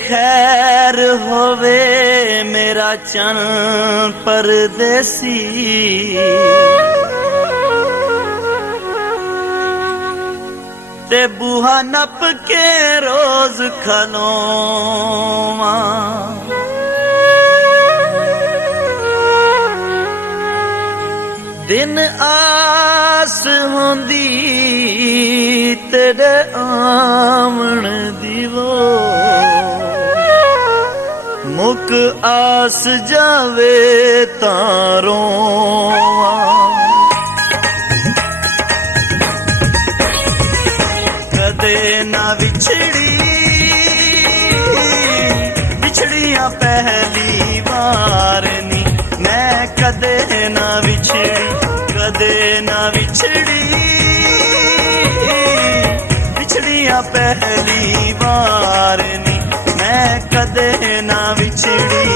खैर होवे मेरा चन परदेसी, ते बूहा नप के रोज खलोवा। दिन आस होंदी तेरे आमण दीवो, मुक आस जावे तारों। कदे ना बिछड़ी बिछड़िया पहली बार नी, मैं कदे ना बिछड़ी कदे ना बिछड़ी बिछड़िया पहली बार नी, मैं कदे ना बिछड़ी।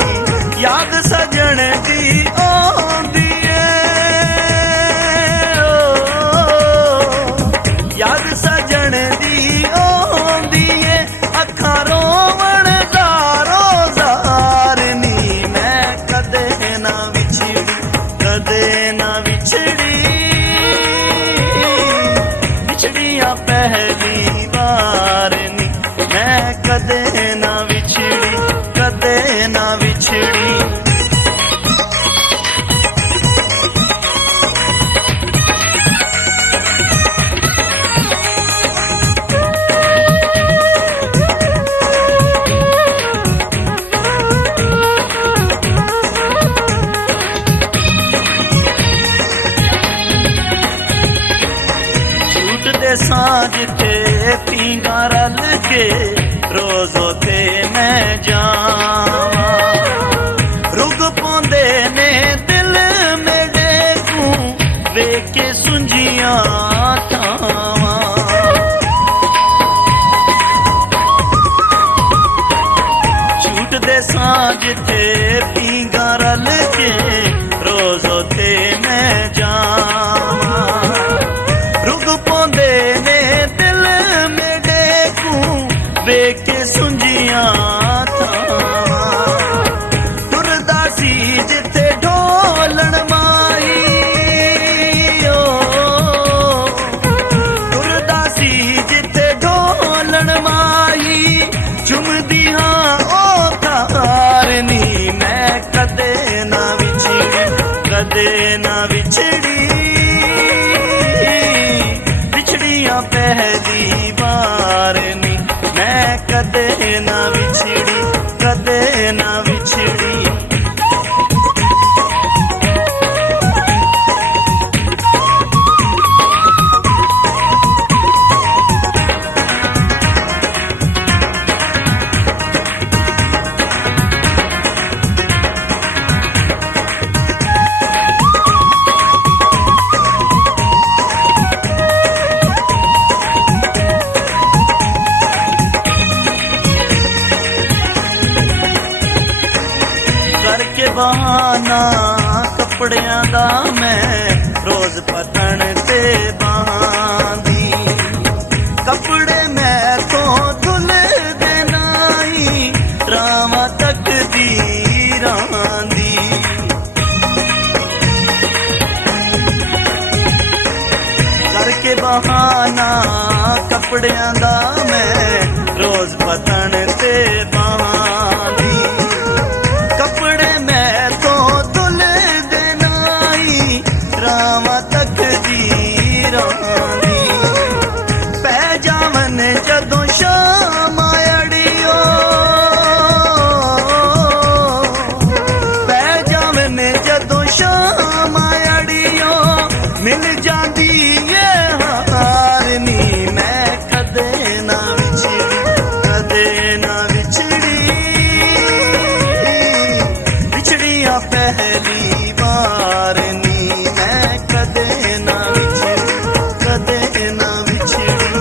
याद सजन दी आंदी याद सजन दी आंदी है, अखां रोवण दा रोज़ार नी, मैं कदे ना बिछड़ी कदे ना बिछड़ी बिछड़िया पहली बार नी, मैं कदे ना बिछड़ी कदे ना बिछड़ी। सांझ थे पींगा रल के रोज़ो थे मैं जावा, रुग पौंदे ने दिल में देखूं वेके सुंजियां थावा। छूट दे सांझ थे पींगा रल के रोज़ो थे मैं जावा, रुग पौंदे ने दिल में देखूं वेके सुंजियां थावा। टुरदा सी जिथे ढोलण माई टुरदा सी जिथे ढोलण माई, चुमदी हां ओ तारनी, मैं कदे ना बिछड़ी कदे ना बिछड़ी बिछड़िया पहली बार नी, मैं कदे ना बिछड़ी कदे ना बिछड़ी। करके बहाना कपड़ियां दा मैं रोज पतन ते बहांदी, कपड़े मैं तो धुल देनाई रावा तक दी रांदी। करके बहाना कपड़ियां दा मैं रोज पतन ते बहांदी, कपड़े मैं तो धुल देनाई रावा तक दी रांदी। पै जावन जदों शाम अड़ियो पै जावन जदों शाम अड़ियो, मिल जांदी ये हार नी, मैं कदे ना बिछड़ी कदे ना बिछड़ी बिछड़िया पहली बार नी, मैं कदे ना बिछड़ी कदे ना बिछड़ी।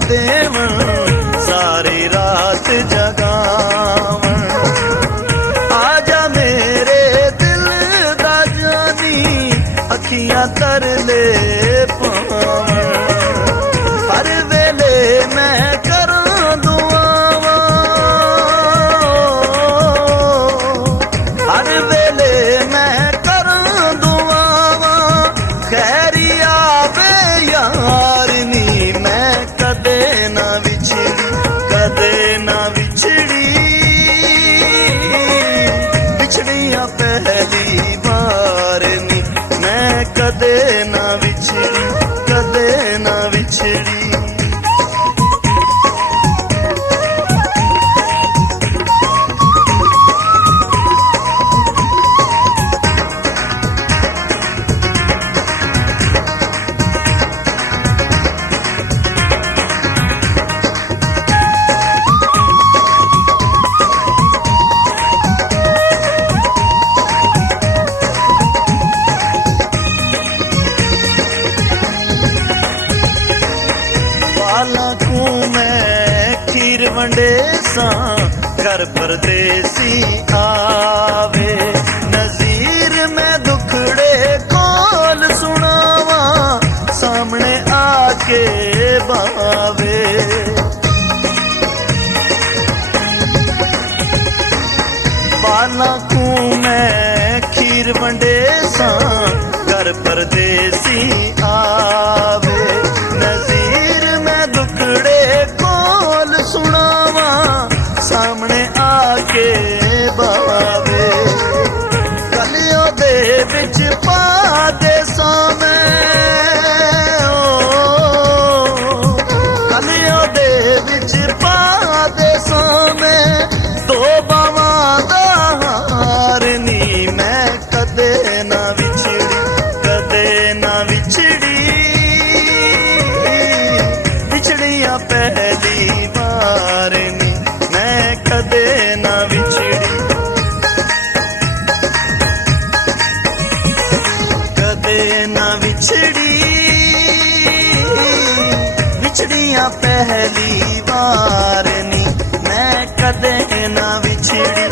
ਦੇਵਨ ਸਾਰੀ ਰਾਤ ਜਗਾਵਣ ਆਜਾ ਮੇਰੇ ਦਿਲ ਦਾ ਜਾਨੀ ਅੱਖੀਆਂ ਤਰਲੇ ਪਾਵਣ ਹਰ ਵੇਲੇ ਮੈਂ ਕਰਾਂ ਦੁਆਵਾਂ ਹਰ ਵੇਲੇ ਮੈਂ ਕਰਾਂ ਦੁਆਵਾਂ ਖੈਰੀ ਆਵੇ ਯਾਰ ਨੀ ਮੈਂ ਕਦੇ ਨਾ ਵਿਛੜੀ ਕਦੇ ਨਾ ਵਿਛੜੀ ਵਿਛੜੀਆਂ ਪਹਿਲੀ ਵਾਰ ਨੀ ਮੈਂ ਕਦੇ ਨਾ ਵਿਛੜੀ ਕਦੇ ਨਾ ਵਿਛੜੀ ਵਾਲਾਂ ਕੂ ਮੈਂ ਖੀਰ ਵੰਡੇ ਸਾਂ ਘਰ ਪਰਦੇਸੀ ਆਵੇ ਨਜ਼ੀਰ ਮੈਂ ਦੁਖੜੇ ਕੋਲ ਸੁਣਾਵਾਂ ਸਾਹਮਣੇ ਆ ਕੇ ਬਾਵੇ ਵਾਲਾਂ ਕੂ ਮੈਂ ਖੀਰ ਵੰਡੇ ਸਾਂ ਘਰ ਪਰਦੇਸੀ ਆਵੇ ਨਜ਼ੀਰ ਮੈਂ ਦੁਖੜੇ ਕੋਲ ਸੁਣਾਵਾਂ ਸਾਹਮਣੇ ਆ ਕੇ ਬਾਵੇ ਕਲਿਓ ਦੇ ਵਿੱਚ ਪਾ ਦੇ ਸਾਵੇਂ ਕਲਿਓ ਦੇ ਵਿੱਚ ਪਾ ਦੇ ਸਾਵੇਂ ਦੋ ਬਾਵਾਂ ਦਾ ਹਾਰ ਨੀ ਮੈਂ ਕਦੇ ਨਾ ਵਿਛੜੀ ਕਦੇ ਨਾ ਵਿਛੜੀ ਵਿਛੜੀਆਂ ਪਹਿਲੀ ਵਾਰ ਨੀ ਮੈਂ ਕਦੇ ਨਾ ਵਿਛੜੀ ਕਦੇ ਨਾ ਵਿਛੜੀ ਵਿਛੜੀਆਂ ਪਹਿਲੀ ਵਾਰ ਨੀ ਮੈਂ ਕਦੇ ਨਾ ਵਿਛੜੀ